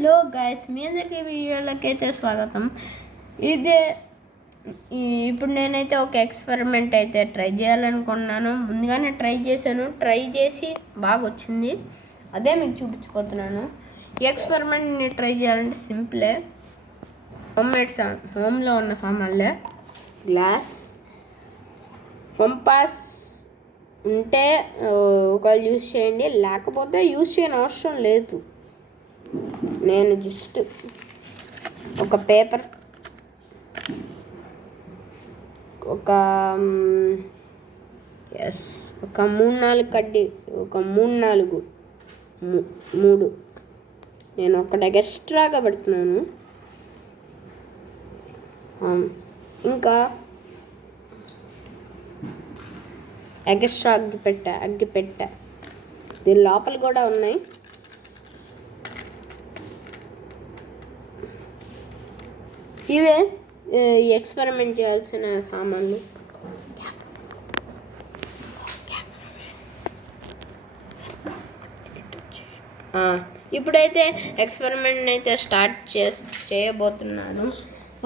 Hello guys, మీ అందరికీ వీడియోలోకి అయితే స్వాగతం. ఇప్పుడు నేనైతే ఒక ఎక్స్పెరిమెంట్ అయితే ట్రై చేయాలనుకున్నాను. ముందుగానే ట్రై చేసి బాగా వచ్చింది. అదే మీకు చూపించిపోతున్నాను. ఈ ఎక్స్పెరిమెంట్ని ట్రై చేయాలంటే సింపులే. హోమ్లో ఉన్న సామాన్లే గ్లాస్, కంపాస్ ఉంటే ఒకవేళ యూజ్ చేయండి, లేకపోతే యూజ్ చేయని అవసరం లేదు. నేను జస్ట్ ఒక పేపర్, ఒక 3-4 కడ్డీ, మూడు నేను ఒకటి ఎక్స్ట్రాగా పెడుతున్నాను. ఇంకా ఎక్స్ట్రా అగ్గిపెట్ట దీని లోపల కూడా ఉన్నాయి. ఇవే ఎక్స్పెరిమెంట్ చేయాల్సిన సామాన్లు. ఇప్పుడైతే ఎక్స్పెరిమెంట్ అయితే స్టార్ట్ చేయబోతున్నాను.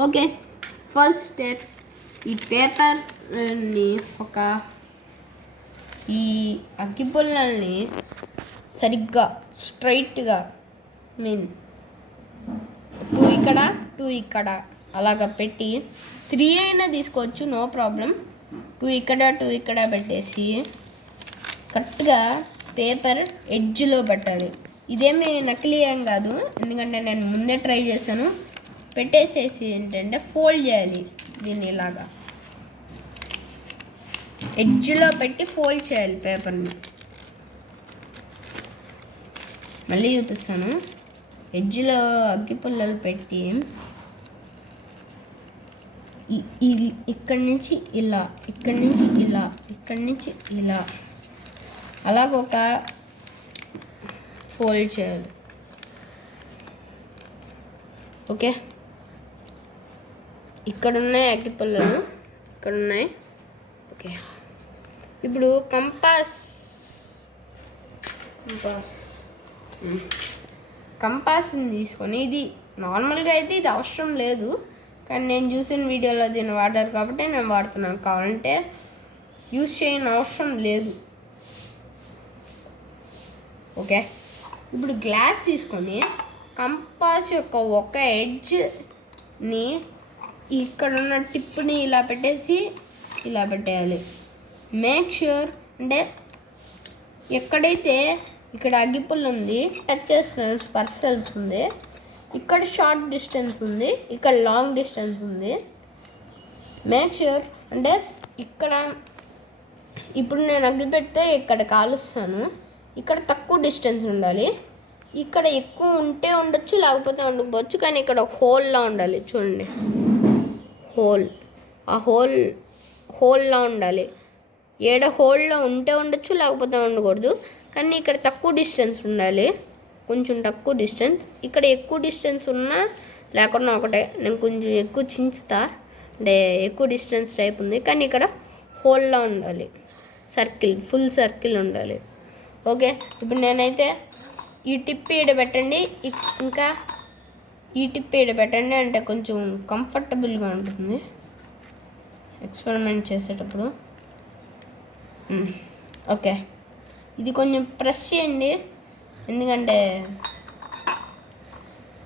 ఓకే, ఫస్ట్ స్టెప్, ఈ పేపర్ని ఈ అగ్గిపుల్లల్ని సరిగ్గా స్ట్రైట్గా 2 ఇక్కడ 2 ఇక్కడ అలాగ పెట్టి 3 అయినా తీసుకోవచ్చు, నో ప్రాబ్లం. 2 ఇక్కడ పెట్టేసి కరెక్ట్గా పేపర్ ఎడ్జ్లో పెట్టాలి. ఇదేమి నకిలీ ఏం కాదు, ఎందుకంటే నేను ముందే ట్రై చేశాను. పెట్టేసేసి ఏంటంటే ఫోల్డ్ చేయాలి. దీన్ని ఇలాగా ఎడ్జ్లో పెట్టి ఫోల్డ్ చేయాలి పేపర్ని. మళ్ళీ చూపిస్తాను. ఎడ్జ్లో అగ్గిపుల్లలు పెట్టి ఇక్కడి నుంచి ఇలా, ఇక్కడి నుంచి ఇలా, ఇక్కడి నుంచి ఇలా అలాగొక ఫోల్డ్ చేయాలి. ఓకే, ఇక్కడ ఉన్నాయి అగ్గిపుల్లలు, ఇక్కడ ఉన్నాయి. ఓకే, ఇప్పుడు కంపాస్ని తీసుకొని, ఇది నార్మల్గా అయితే ఇది అవసరం లేదు, కానీ నేను చూసిన వీడియోలో దీన్ని వాడారు కాబట్టి నేను వాడుతున్నాను. కావాలంటే యూజ్ చేయని అవసరం లేదు. ఓకే, ఇప్పుడు గ్లాస్ తీసుకొని కంపాస్ యొక్క ఒక ఎడ్జ్ని ఇక్కడున్న టిప్ని ఇలా పెట్టేసి ఇలా పెట్టేయాలి. మేక్ ష్యూర్ అంటే ఎక్కడైతే ఇక్కడ అగ్గిపుల్ల ఉంది, టచ్ చేసిన స్పర్శ తెలుస్తుంది. ఇక్కడ షార్ట్ డిస్టెన్స్ ఉంది, ఇక్కడ లాంగ్ డిస్టెన్స్ ఉంది. మేక్ ష్యూర్ అంటే ఇక్కడ ఇప్పుడు నేను అగ్గి పెడితే ఇక్కడ కాలుస్తాను, ఇక్కడ తక్కువ డిస్టెన్స్ ఉండాలి. ఇక్కడ ఎక్కువ ఉంటే ఉండొచ్చు, లేకపోతే ఉండకపోవచ్చు, కానీ ఇక్కడ ఒక హోల్లా ఉండాలి. చూడండి, ఆ హోల్లా ఉండాలి. హోల్లో ఉంటే ఉండొచ్చు, లేకపోతే ఉండకూడదు, కానీ ఇక్కడ తక్కువ డిస్టెన్స్ ఉండాలి, కొంచెం తక్కువ డిస్టెన్స్. ఇక్కడ ఎక్కువ డిస్టెన్స్ ఉన్నా లేకుండా ఒకటే. నేను కొంచెం ఎక్కువ చించుతా, అంటే ఎక్కువ డిస్టెన్స్ టైప్ ఉంది, కానీ ఇక్కడ హోల్లా ఉండాలి, ఫుల్ సర్కిల్ ఉండాలి. ఓకే, ఇప్పుడు నేనైతే ఈ టిప్ ఈడ పెట్టండి, ఇంకా ఈ టిప్ ఈడ పెట్టండి, అంటే కొంచెం కంఫర్టబుల్గా ఉంటుంది ఎక్స్పెరిమెంట్ చేసేటప్పుడు. ఓకే, ఇది కొంచెం ప్రెస్ చేయండి, ఎందుకంటే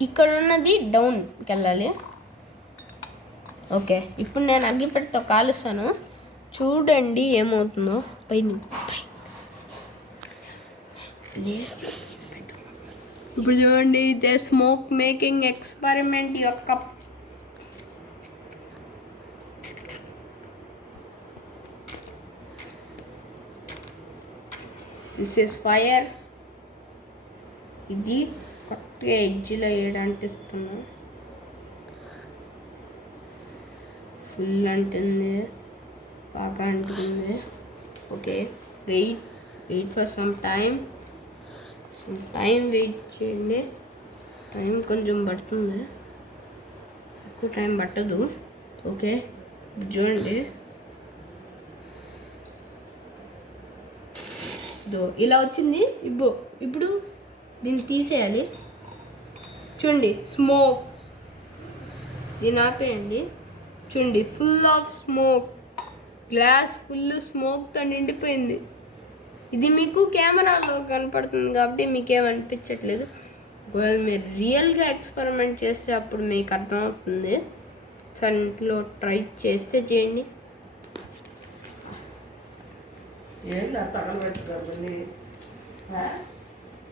ఇక్కడ ఉన్నది డౌన్కి వెళ్ళాలి. ఓకే, ఇప్పుడు నేను అగ్గిపెట్టెతో కాలుస్తాను, చూడండి ఏమవుతుందో. ఇప్పుడు చూడండి, ఇదే స్మోక్ మేకింగ్ ఎక్స్పెరిమెంట్ యొక్క దిస్ ఈజ్ ఫైర్. ఇది కరెక్ట్గా ఎడ్జ్లో అంటిస్తున్నా, ఫుల్ అంటుంది, బాగా అంటుంది. Okay, wait for some time wait చేయండి. టైం కొంచెం పడుతుంది, ఎక్కువ టైం పట్టదు. ఓకే, చూడండి, ఇలా వచ్చింది. ఇప్పుడు దీన్ని తీసేయాలి. చూడండి స్మోక్, దీని ఆపేయండి. చూడండి full of smoke, glass full స్మోక్తో నిండిపోయింది. ఇది మీకు కెమెరాలో కనపడుతుంది కాబట్టి మీకేమనిపించట్లేదు. ఒకవేళ మీరు రియల్గా ఎక్స్పెరిమెంట్ చేస్తే అప్పుడు మీకు అర్థమవుతుంది. సరే ఇంట్లో ట్రై చేస్తే చేయండి.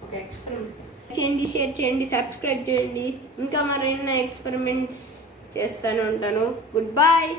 ఒక ఎక్స్పెరిమెంట్ చేయండి, షేర్ చేయండి, సబ్స్క్రైబ్ చేయండి. ఇంకా మరైనా ఎక్స్పెరిమెంట్స్ చేస్తూనే ఉంటాను. Good bye.